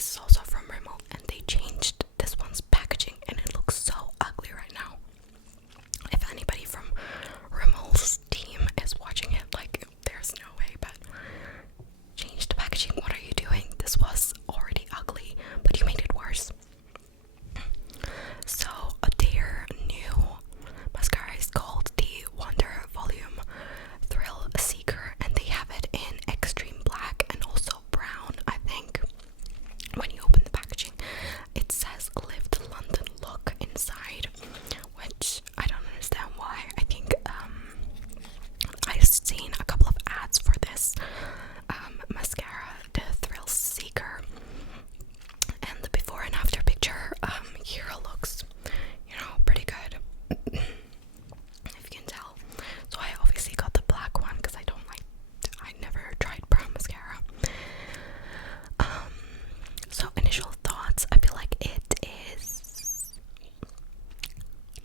this is also from Rimmel, and they changed this one's packaging, and it looks so ugly right now. If anybody from Rimmel's team is watching it, like, there's no way, but change the packaging. What are you doing? This was already ugly, but you made it worse. So their new mascara is called the Wonder Volume Thrill Seeker, and they have it in extreme black and also brown. I think when you open the packaging it says Live the London Look inside, which I don't understand why. I think I've seen a couple of ads for this mascara, the Thrill Seeker, and the before and after picture here looks, you know, pretty good. If you can tell. So I obviously got the black one because I never tried brown mascara. So initial thoughts, I feel like it is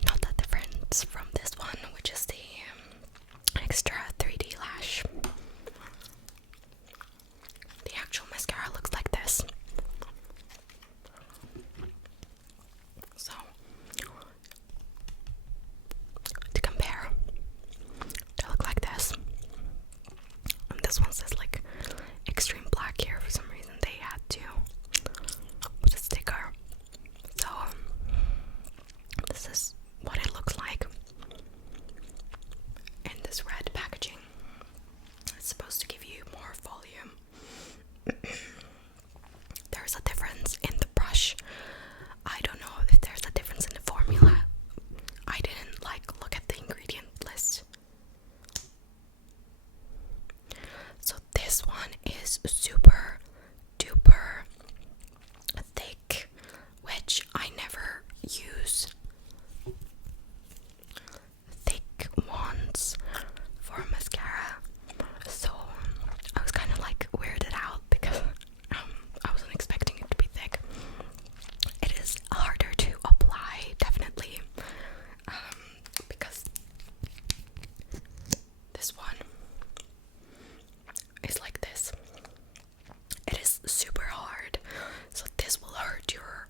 not that different from this one, which is the extra 3D lash. The actual mascara looks like this. So to compare, they look like this. And this one says like extreme black here. For some reason they had to put a sticker. So this is what it looks like in this red packaging. It's supposed to give you more volume. There's a difference in the brush. I don't know if there's a difference in the formula. I didn't look at the ingredient list. So this one is super duper thick, which I never use thick ones for mascara. So I was kind of weirded out because I wasn't expecting it to be thick. It is harder to apply, definitely, because this one is like this. It is super hard, so this will hurt your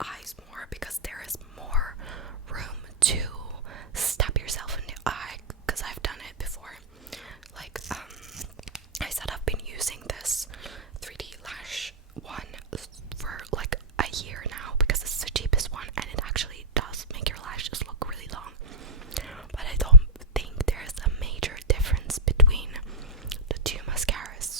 eyes more because there is more room to stab yourself in the eye, because I've done it before. I said I've been using this 3D lash one for a year now because it's the cheapest one, and it actually does make your lashes look really long. But I don't think there's a major difference between the two mascaras.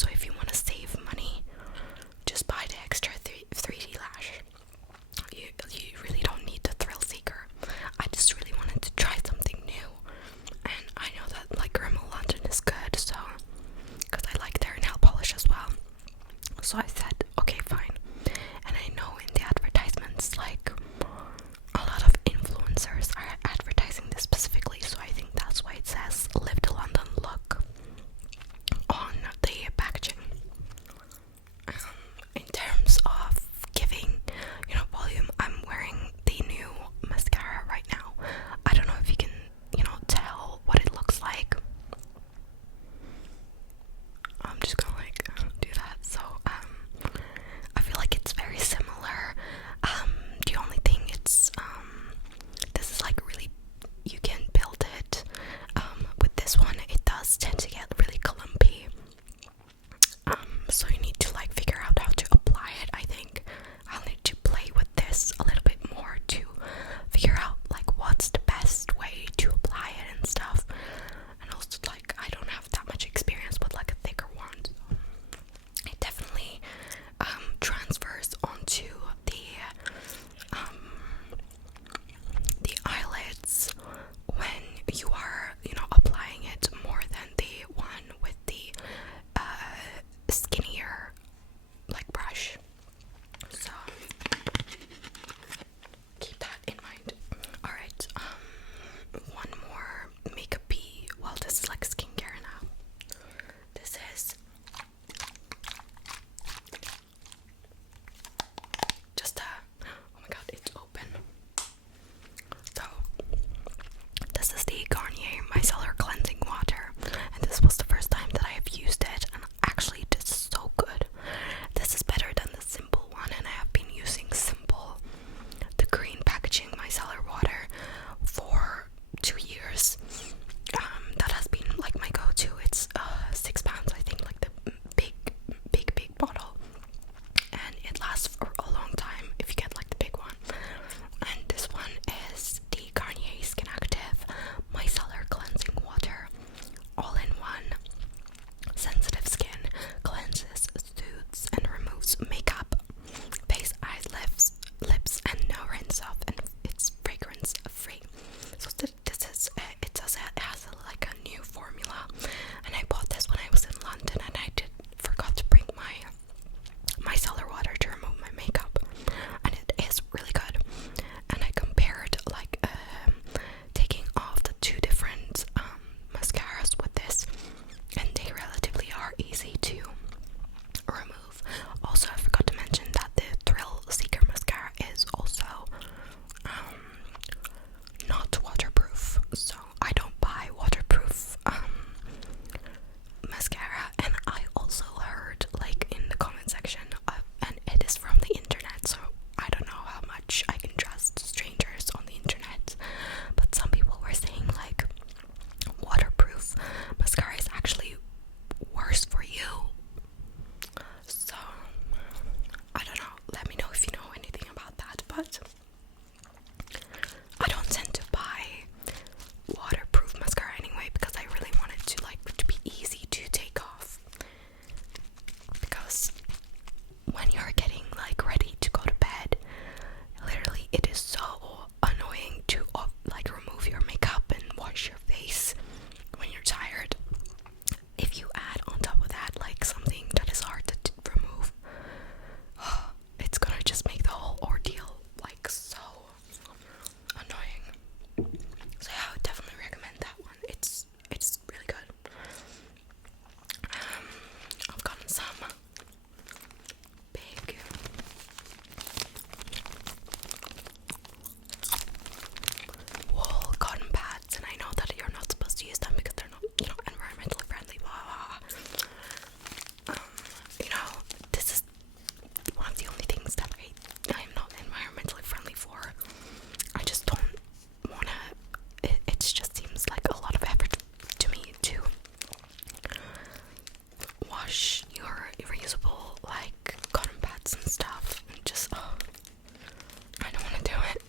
wash your reusable like cotton pads and stuff. And just I don't want to do it.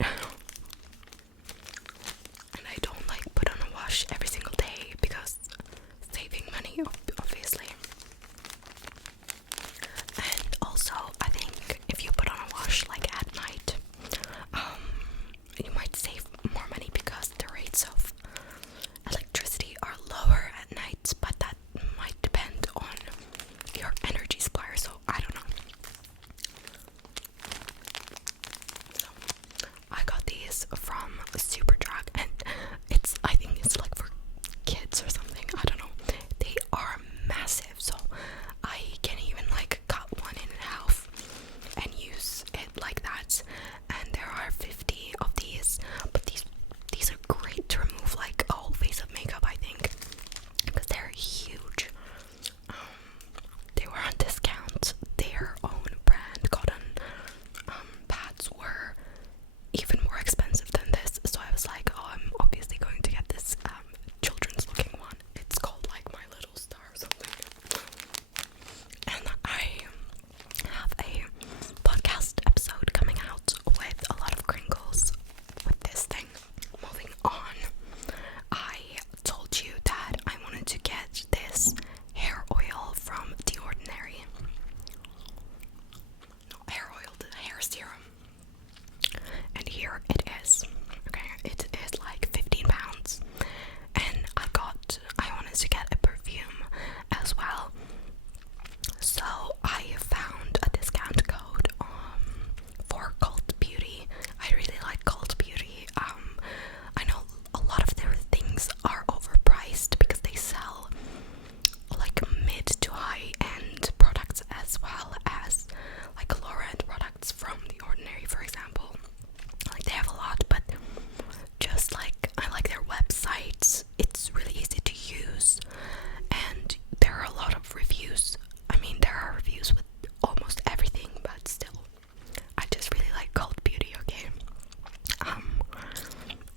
And I don't like put on a wash every single day because saving money, obviously. And also, I think if you put on a wash like at night, you might save more money because the rates of electricity are lower at night, but that might depend on your energy supplier, so I don't know. So, I got these from Superdrug, and I think it's like for kids or something, I don't know. They are massive, so I can even like cut one in half and use it like that. And there are 50 of these, but these are great to remove like a whole face of makeup, I think, because they're huge. They were on discount. Their own brand cotton pads were even more expensive than this, so I was like, oh, I'm obviously going to get this children's looking one. It's called like My Little Star or something. And I have a podcast episode coming out with a lot of crinkles with this thing. Moving on, I told you that I wanted to get this hair oil from The Ordinary. No, hair oil, the hair serum. And here it is. Okay, it is like £15. And I wanted to get a perfume as well. So I found a discount code for Cult Beauty. I really like Cult Beauty. I know a lot of their things are overpriced because they sell like mid to high end products as well as like lower end products from The Ordinary, for example. Like they have a lot, but just like I like their website. It's really easy to use, and there are a lot of reviews. I mean, there are reviews with almost everything, but still, I just really like Cult Beauty, okay?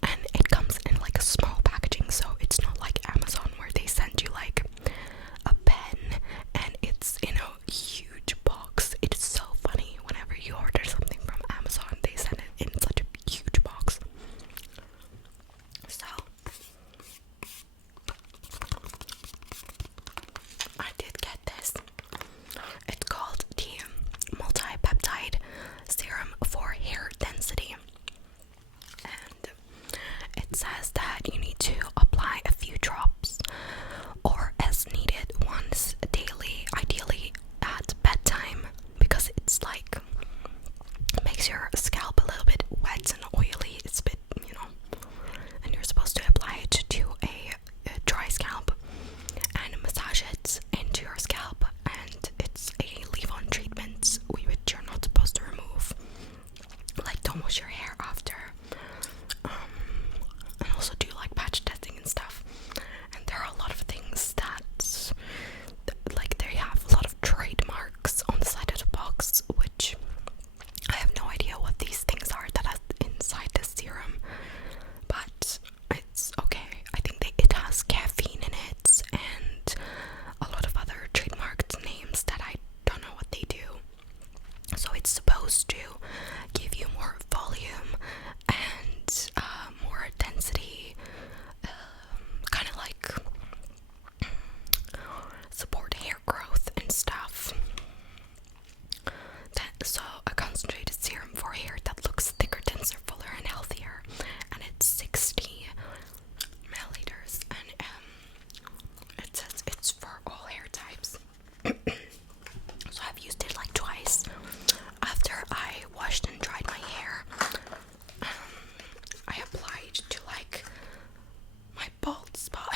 And it comes in like a small packaging, so it's not like Amazon where they send you like a pen and it's in a huge box. It's so funny whenever you order something from Amazon, they send it in such a huge box. So I did get this. It's called the multi-peptide serum for hair density, and it says that you need to apply a few drops or as needed once daily, ideally at bedtime, because it's like makes your scalp a little bit wet and oily. It's a bit, and you're supposed to apply it to a dry scalp and massage it into your scalp, and it's a leave-on treatment which you're not supposed to remove. Like, don't wash your hair after, and also do like patch testing and stuff. And there are a lot of things that like they have a lot of trademarks on the side of the box, which I have no idea what these things are that are inside this serum, but it's okay. I think it has caffeine in it and a lot of other trademarked names that I don't know what they do. So it's supposed to give you more volume and more density, kind of like support hair growth and stuff. So a concentrated serum for hair that looks thicker, denser, fuller, and healthier, and it's 60 milliliters, and it says it's for all hair types. So I've used it like twice. After I washed and dried my hair, I applied to like my bald spot.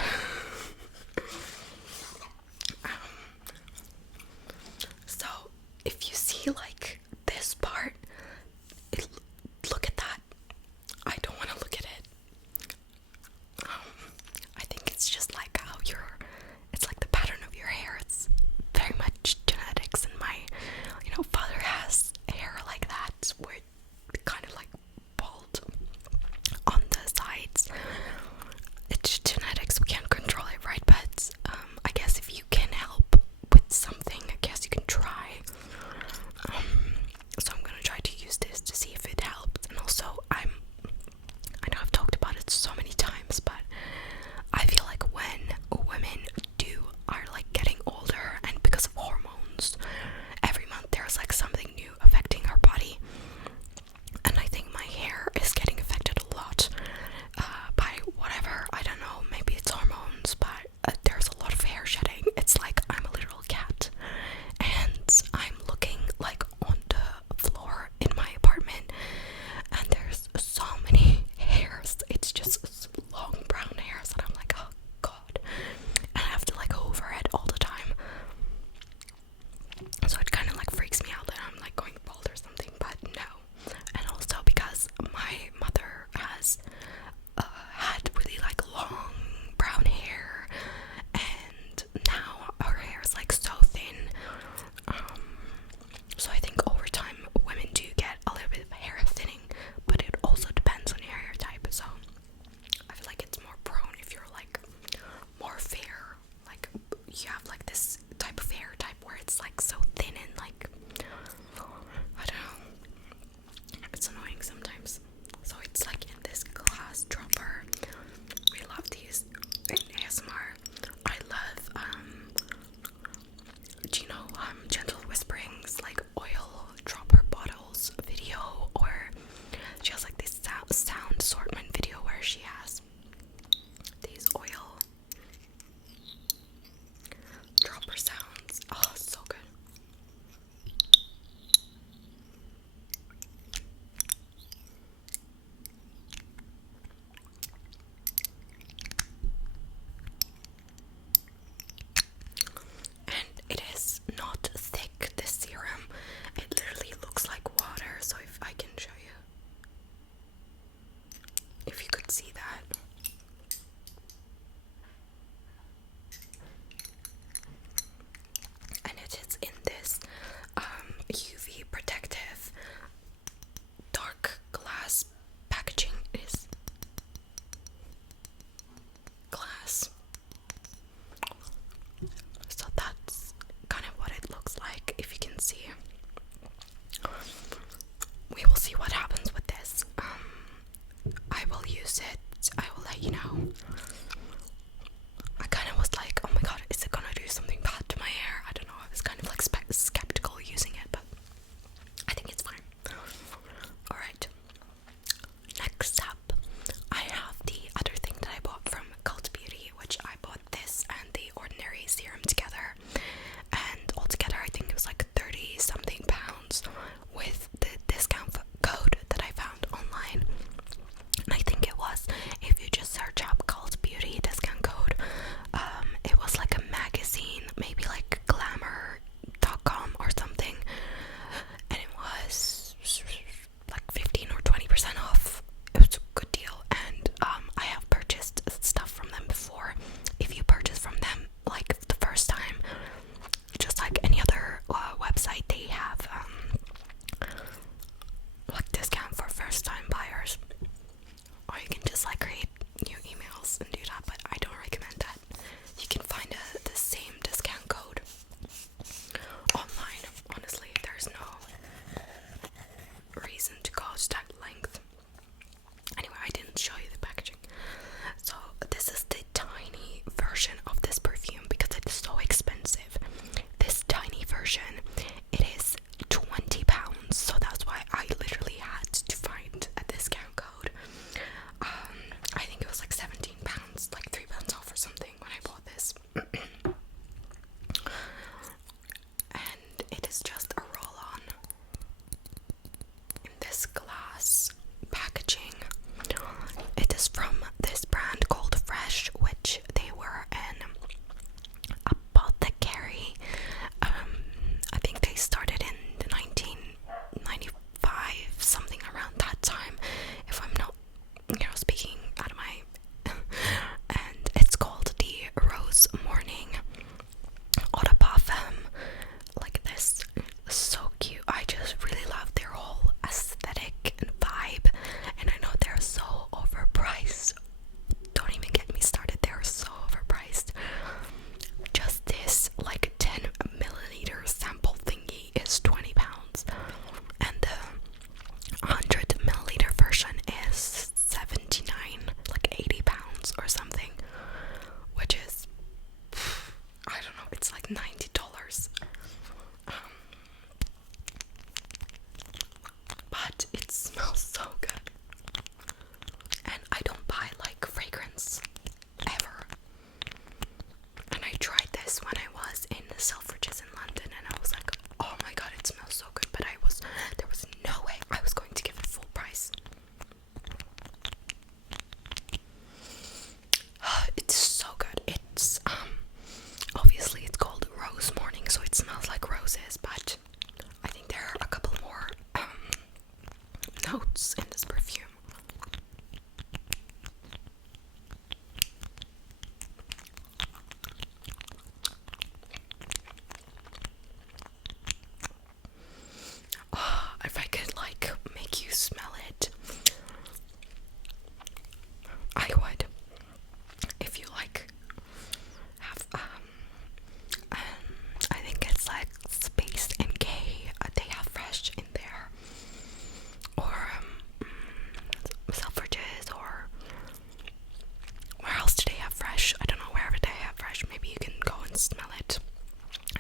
like so thin and like, I don't know, it's annoying sometimes. So it's like in this glass dropper. We love these in ASMR. I love do you know Gentle Whisperings like oil dropper bottles video, or she has like this sound assortment video where she has these oil dropper sounds. Oh, so good.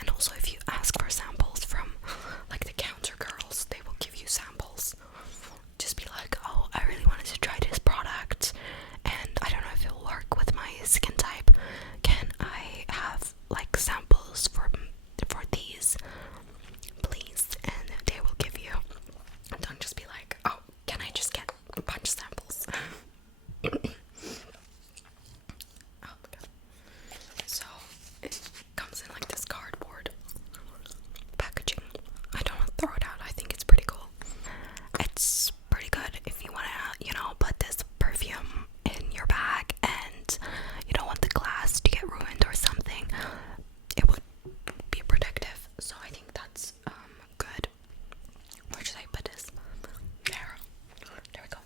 And also if you ask for samples from like the counter girls, they will give you samples. Just be like, oh, I really wanted to try this product and I don't know if it'll work with my skin type. Can I have like samples for these, please? And they will give you. Don't just be like, oh, can I just get a bunch of samples? Oh my god. So it comes in like this cardboard packaging. I don't want to throw it out. I think it's pretty cool. It's pretty good if you want to, you know, put this perfume in your bag and you don't want the glass to get ruined or something. It would be protective. So I think that's good. Where should I put this? There. There we go.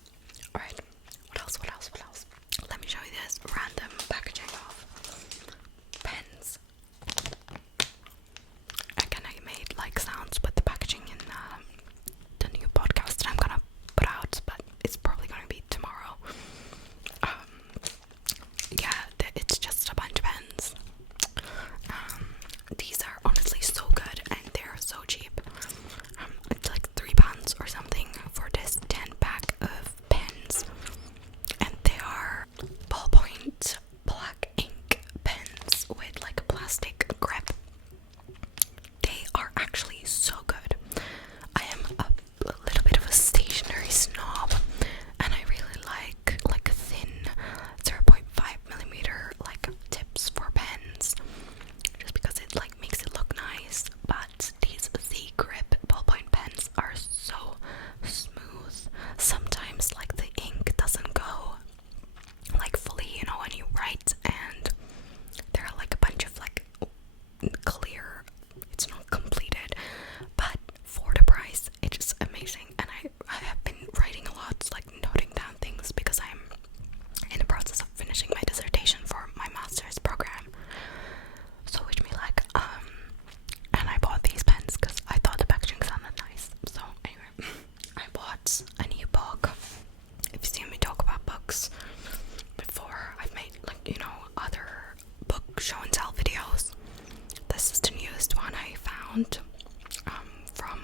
Alright. What else? What else? What else? Let me show you this random packaging of pens. Again, I made like sounds with the packaging in the new podcast that I'm gonna put out, but it's probably gonna be tomorrow. Yeah, it's just a bunch of pens. These are honestly so good and they're so cheap. It's like £3 or something for this 10-pack of pens, and they are ballpoint black ink pens with like a plastic grip. They are actually so good. I am a little bit of a stationery snob, and I really like thin 0.5mm like tips for pens, just because it like makes it look nice. But these Z grip ballpoint pens are so smooth. Sometimes like the ink doesn't go like fully, you know, when you write, and there are like a bunch of like clear, it's not completed, but for the price it is amazing. And I have been writing a lot, like noting down things, because I'm in the process of finishing my dissertation for my master's program. So wish me luck. And I bought these pens because I thought the packaging sounded nice. So anyway, I bought a new book. If you've seen me talk about books before, I've made like, you know, other book show and tell videos. This is the newest one I found from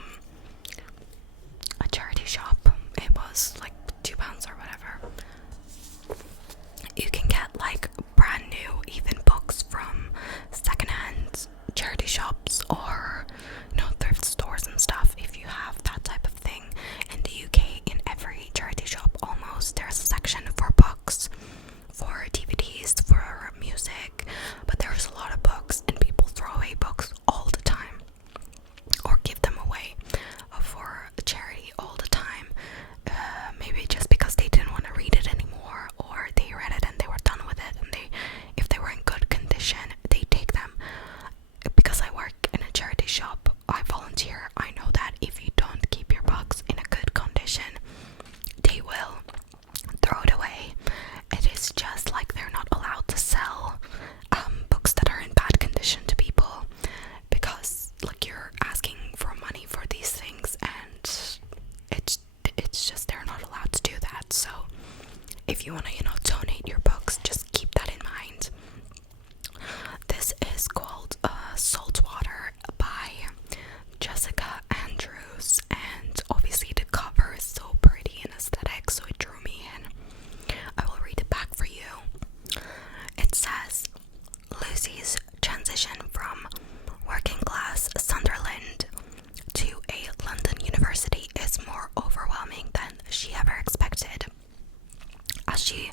a charity shop. It was like £2 or whatever. You can get like brand new even books from secondhand charity shops or, you know, thrift stores and stuff. If you have that type of thing in the UK, in every charity shop almost, there's a section for books, for DVDs, for music, but there's a lot of books, and people throw away books all the time or give them away for charity all the time. Maybe just because they didn't want to read it anymore, or they read it and they were done with it, and if they were in good condition, they take them. Because I work in a charity shop, I volunteer, I know that if you don't keep your books in a good condition, they will throw it away. It is just like they're not allowed to sell books that are in bad condition to people, because like you're asking for money for these things, and it's just they're not allowed to do that. So if you want to, you know, donate your books, just keep that in mind. This is called Saltwater by Jessica Andrews, and obviously the cover is so pretty and aesthetic, so it drew me in. I will read it back for you. It says, Lucy's transition from working class Sunderland to a London university is more overwhelming than she ever expected. As she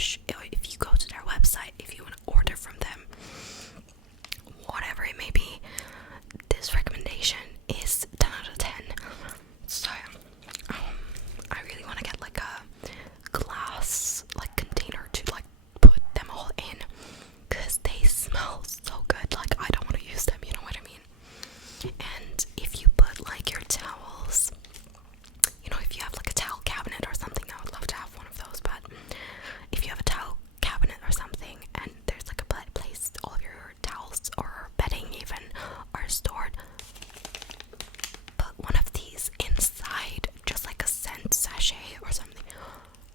Lush, if you go to their website, if you want to order from them, whatever it may be, this recommendation is 10 out of 10. So I really want to get like a glass like container to like put them all in, because they smell so good. Like, I don't want to use them, you know what I mean? And if you put like your towels, you know, if you have like a towel cabinet or something, I would love to have one of those. But if you have a towel cabinet or something and there's like a place all of your towels or bedding even are stored, put one of these inside, just like a scent sachet or something.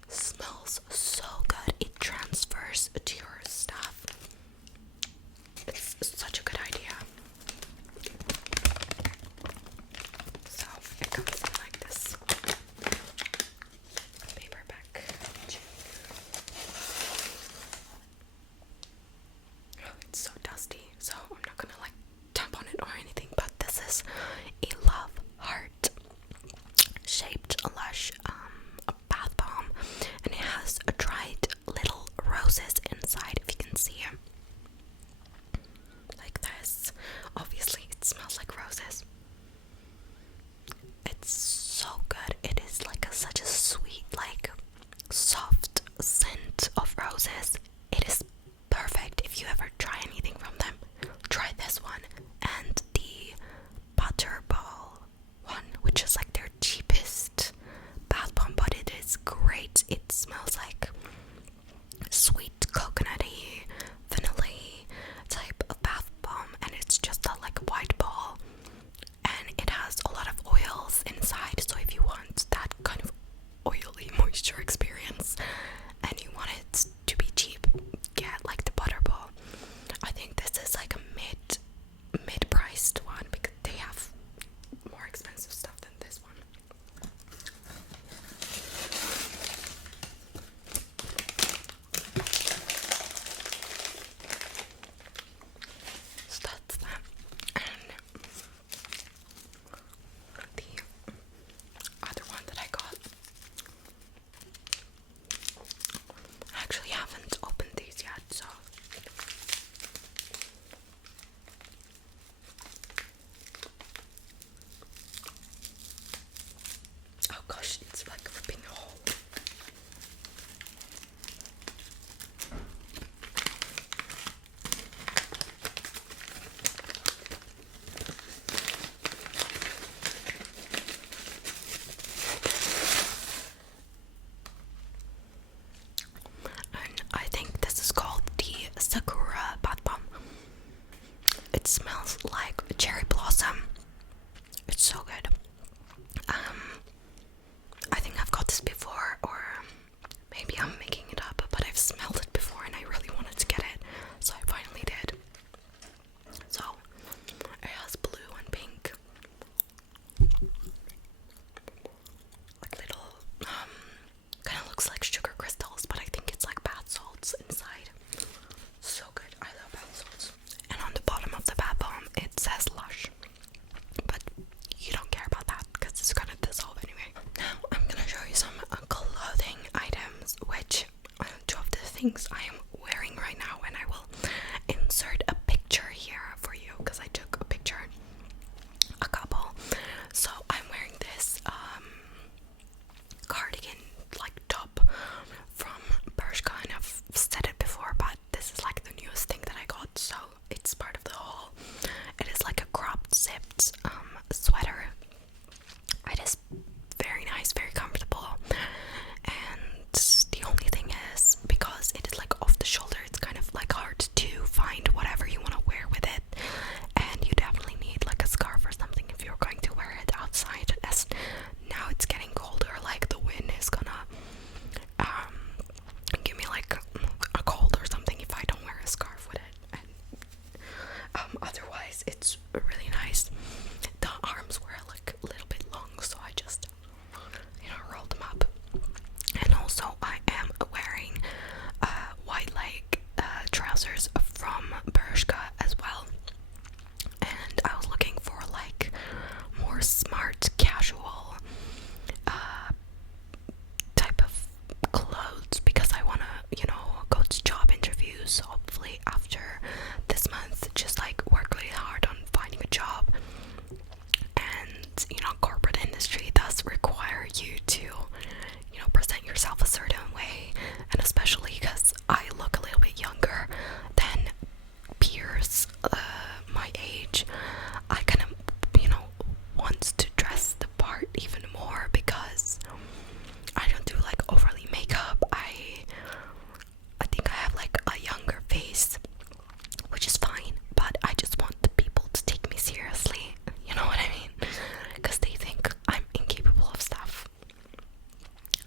Smells so good. It transfers to your stuff. It's such a good idea. So it comes in like this paper package. Oh, it's so dusty, so I'm not gonna like tap on it or anything, but this is a love heart shaped lush a bath bomb, and it has dried little roses inside, if you can see them. Like this. Obviously it smells like roses. It's so good. It is like such a sweet, like soft scent of roses. It is perfect if you ever try anything from them. Try this one and the butterball one, which is like their cheapest bath bomb, but it is great. It smells like sweet coconutty, vanilla type of bath bomb, and it's just a like white ball, and it has a lot of oils inside. So if you want that kind of oily moisture experience and you want it to be cheap, get like the butterball. I think this is like a mid-priced one, because they have more expensive stuff than this one. So that's that. And the other one that I got, I actually haven't opened these yet, so oh gosh, it's like ripping a hole. And I think this is called the Sakura bath bomb. It smells like cherry blossom. It's so good. I think I've got this before, or maybe I'm making it up, but I've smelled it before and I really wanted to get it, so I finally did. So it has blue and pink, like little kind of looks like sugar crystals, but I think it's like bath salts inside. So good. I love bath salts. And on the bottom of the bath bomb it says Lush, but you don't care about that because it's gonna dissolve anyway. Now I'm gonna show you some clothing items, which two of the things I am wearing right now, and I will insert a picture here for you because I took a picture, a couple. So I'm wearing this cardigan like top from bershka, and I've said it before, but this is like the newest thing that I got, so it's part of the haul. It is like a cropped zipped sweater. It is very nice, very comfortable, and the only thing is, because it is like off the shoulder, it's kind of like hard to find whatever you want to wear with it, and you definitely need like a scarf or something if you're going to wear it outside, as now it's getting colder. Like the wind is gonna give me like a go to job interviews, hopefully after this month, just like work really hard on finding a job. And corporate industry does require you to present yourself a certain way, and especially because I look a little bit younger than peers my age, I kind of want to dress the part even more, because I don't do like overly makeup. I think I have like a younger face, which is fine, but I just want the people to take me seriously, you know what I mean? Because they think I'm incapable of stuff.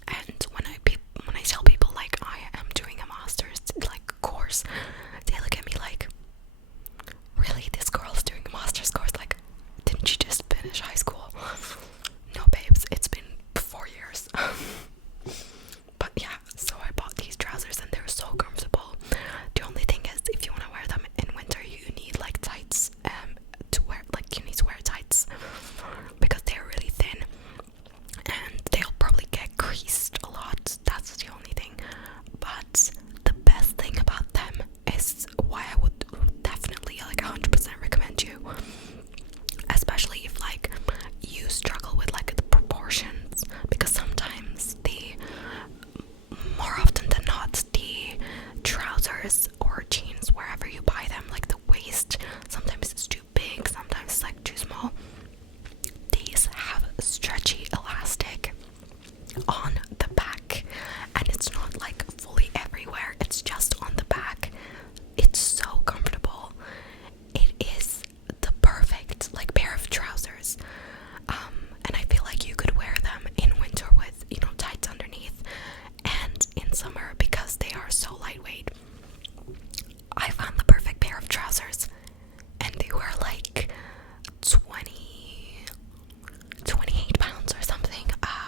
And when I tell people like I am doing a master's like course, they look at me like, really, this girl's doing a master's course? Like, didn't she just finish high school? No, babes, it's been 4 years. But yeah, so I bought these trousers and they're so comfortable. The only thing is, if you want to wear them in winter, you need like tights to wear. Like, you need to wear tights because they're really thin and they'll probably get creased a lot. That's the only thing. But the best thing about them is why I would definitely like 100% recommend you, especially if like you struggle with like the proportions, because sometimes more often than not, the trousers or jeans, wherever you buy them, like the waist, sometimes it's too big, sometimes it's like too small. These have stretchy elastic on the back, and it's not like fully everywhere, it's just on the back. It's so comfortable. It is the perfect like pair of trousers, and I feel like you could wear them in winter with tights underneath, and in summer because they are so lightweight. I found the perfect pair of trousers, and they were like 28 pounds or something,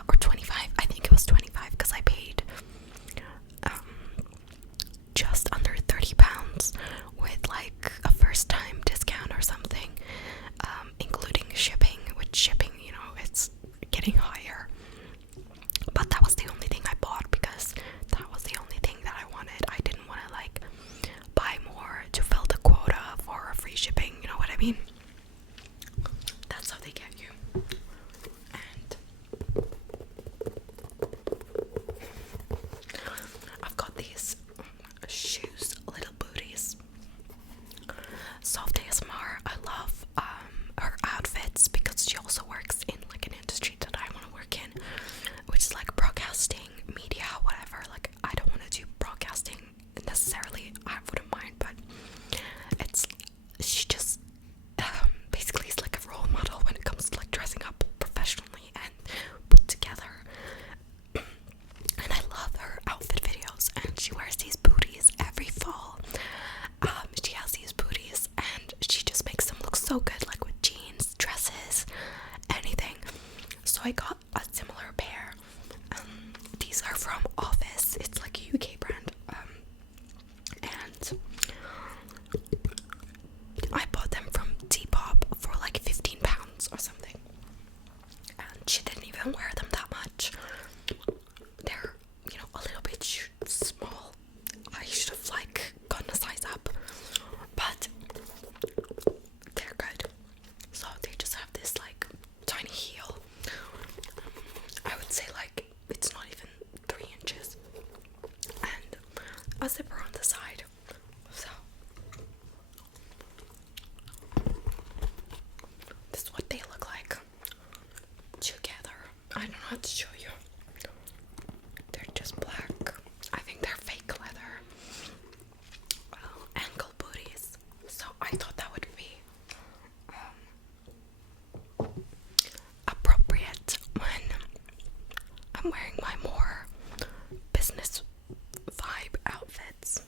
or 25. I think it was 25 because I paid just under 30 pounds with like a first time discount or something, including shipping, which shipping, it's getting higher. But that was the only thing I bought because that was the only thing that I wanted. I didn't want to like buy more to fill the quota for free shipping, you know what I mean? That's how they get you. And I've got these shoes, little booties. Soft ASMR, I love her outfits because she also works in like an industry that I want to work in, which is like broadcasting, media, whatever. Like, I don't want to do broadcasting necessarily, I wouldn't mind, but she just basically is like a role model when it comes to like dressing up professionally and put together. And I love her outfit videos, and she wears these booties every fall. She has these booties and she just makes them look so good, like with jeans, dresses, anything. So I got a similar pair. These are from Office. It's like a UK brand. And I bought them from Depop for like 15 pounds or something. And she didn't even wear them that much. They're, a little bit small. I should have like gotten a size up. But they're good. So they just have this like tiny heel. I would say like it's not even 3 inches. And a zipper on the side. So this is what they look like together. I don't know how to show you. They're just black. I think they're fake leather. Ankle booties. So I thought that would be appropriate when I'm wearing my more business vibe outfits.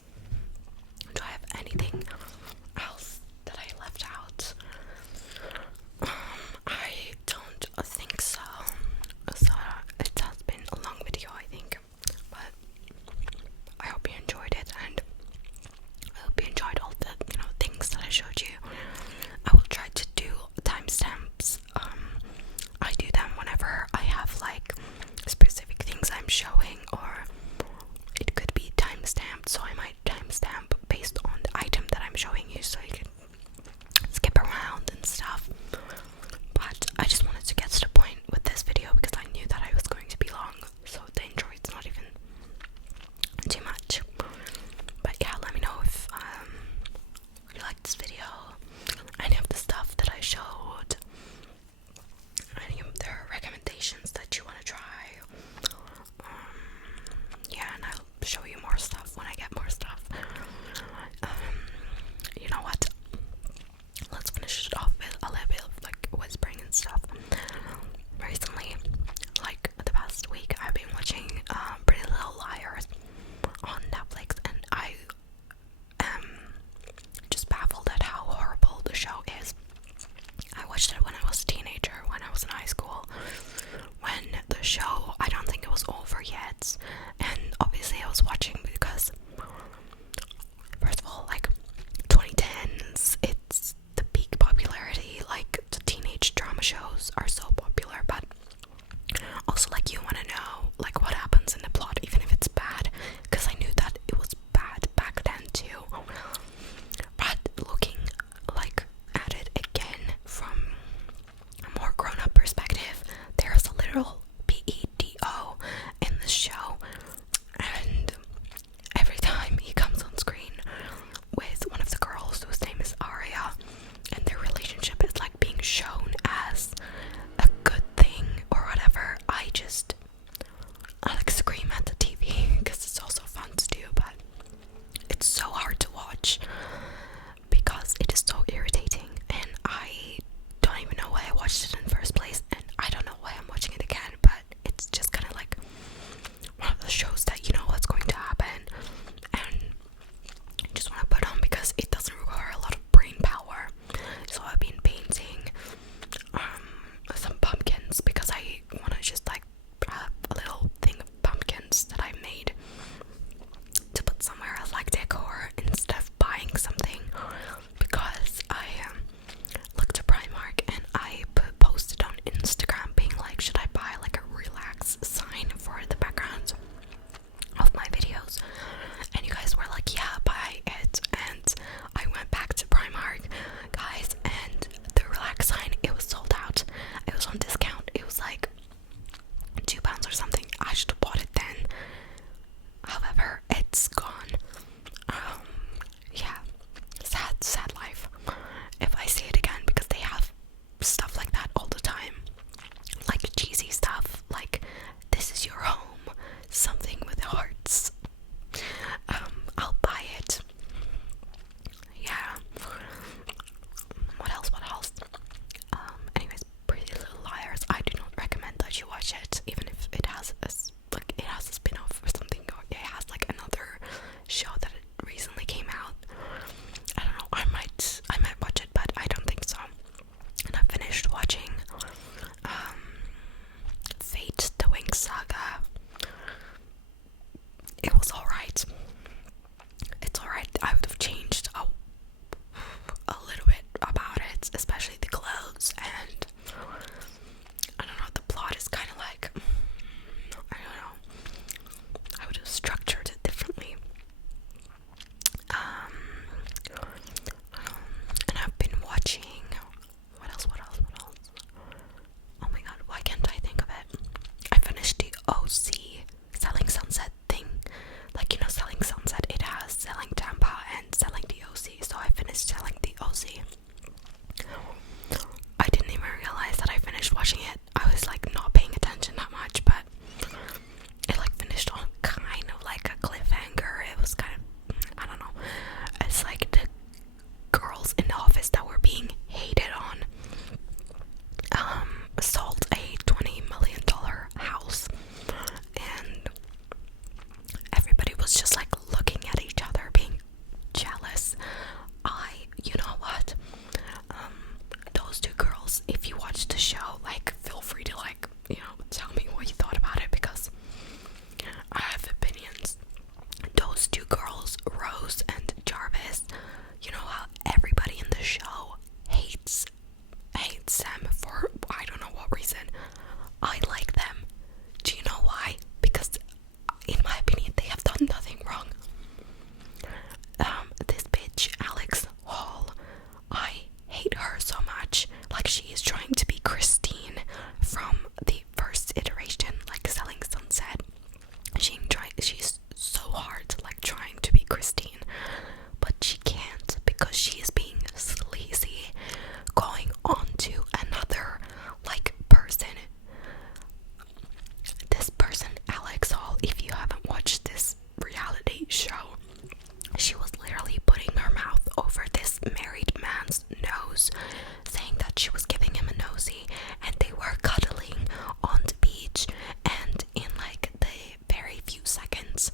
that she was giving him a nosy, and they were cuddling on the beach. And in like the very few seconds,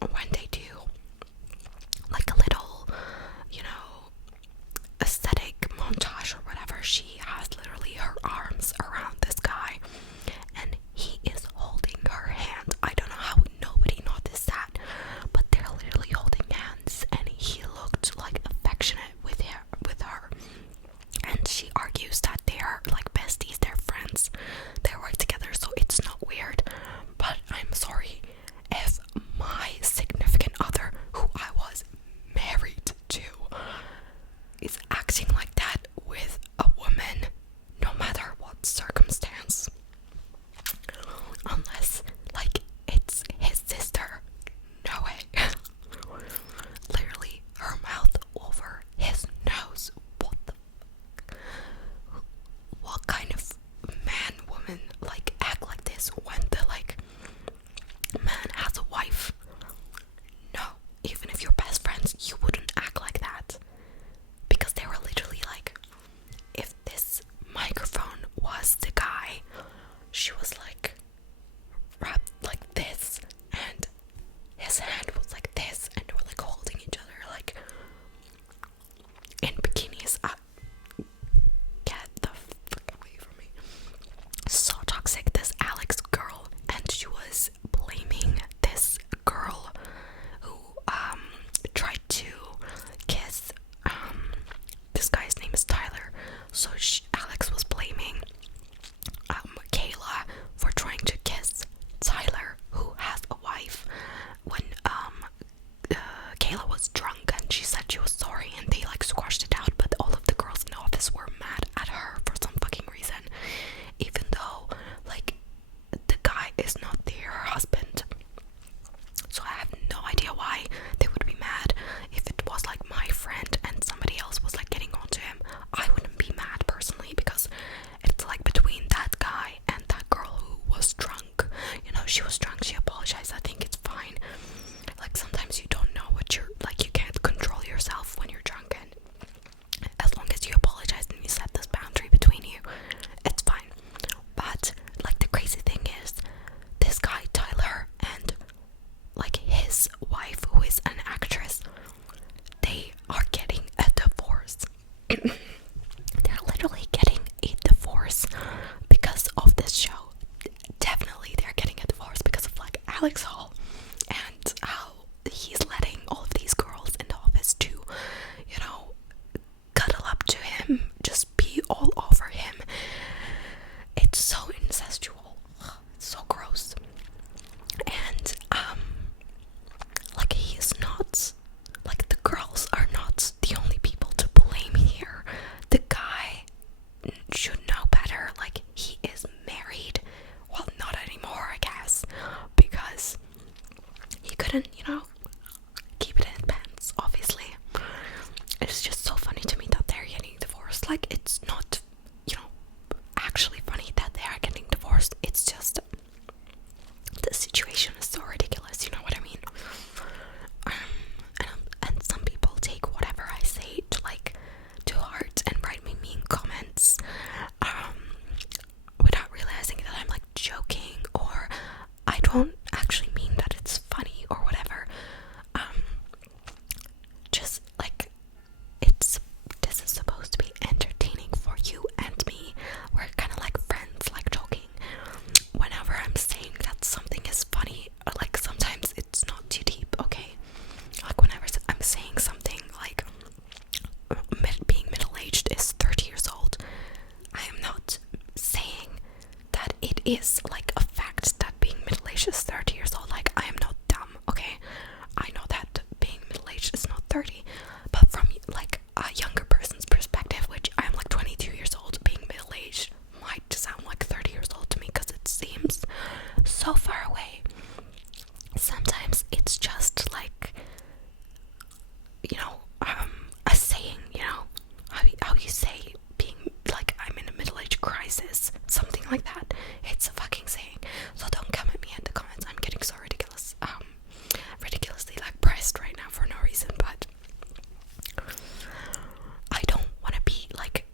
when they do like a little, you know, aesthetic montage or whatever, she has literally her arms around this guy, and he is holding her hand. I don't know how nobody noticed that, but they're literally holding hands, and he looked like affectionate with her. And she argues that they are like besties, they're friends, they work together, so it's not weird. But I'm sorry, if my significant other, who I was married to, is acting like that with a woman, no matter what circumstance, unless like it's his sister, no way. Literally her mouth over his nose. What kind of man, woman like act like this when the like man has a wife? No, even if you're best friends, you wouldn't act like that. Because they were literally like, if this microphone was the guy, she was like wrapped like this, and his hand was like this, and they were like holding each other like in bikinis. Get the fuck away from me. So toxic, this Alex girl, and she was blaming this girl who tried to kiss this guy's name is Tyler. So Alex was blaming Kayla for trying to kiss Tyler, who has a wife, when Kayla was drunk, and she said she was sorry, and they like squashed it out. But all of the girls in the office were mad at her for some fucking reason, even though like the guy is not their husband. So I have no idea why they would be mad. If it was like my friend and somebody else was like getting onto him, I wouldn't be mad personally, because it's like between that guy and that girl who was drunk. You know, she was drunk, she apologized, I think it's fine. Like sometimes you don't know what you're like, you can't control yourself when you're drunk, and as long as you apologize and you set this boundary between you, it's fine. But like the crazy thing is, this guy Tyler and like his wife, who is an actress, they are getting a divorce. They're literally getting a divorce because of this show. Definitely they're getting a divorce because of like Alex Hall, and how he's letting all of these girls in the office to, you know, cuddle up to him, just be all over him. It's so incestual. It's so gross. And like he is not, like the girls are not the only people to blame here. The guy should know better. Like he is married. Well, not anymore, I guess, because he couldn't, you know, keep it in his pants, obviously. It's just so funny to me that they're getting divorced. Like it's not, you know, actually funny that they are getting divorced. It's just the situation is so ridiculous, you know what I mean? And some people take whatever I say to like to heart and write me mean comments, without realizing that I'm like joking, or I don't actually mean that it's funny or whatever. Just like this is supposed to be entertaining for you and me. We're kind of like friends, like joking. Whenever I'm saying that something is funny, like sometimes it's not too deep, okay? Like whenever I'm saying something like being middle-aged is 30 years old, I am not saying that it is like a fact that being middle-aged is 30 years old. Like I am not dumb, okay? I know that being middle-aged is not 30, but from like a younger person's perspective, which I'm like 22 years old, being middle-aged might sound like 30 years old to me because it seems so far away. Sometimes it's just like, you know, a saying, you know, how you say being like I'm in a middle-age crisis, something like that. It's a fucking saying. So don't come at me in the comments. I'm getting so ridiculous, ridiculously like pressed right now for no reason. But I don't want to be like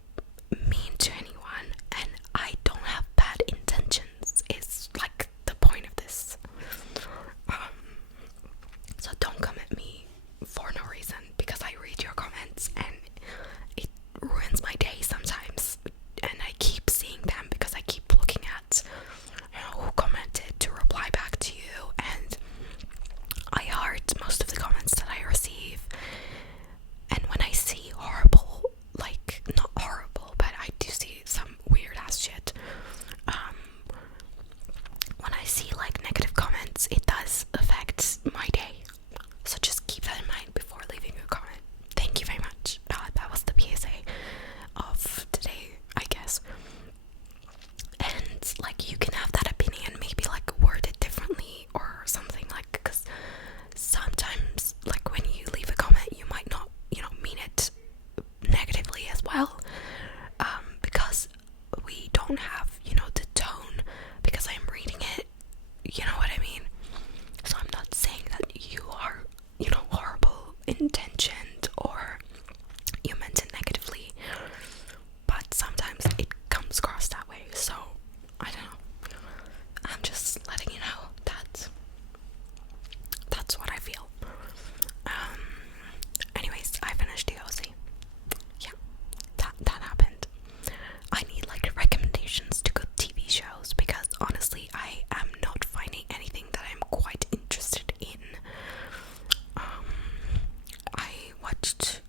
watched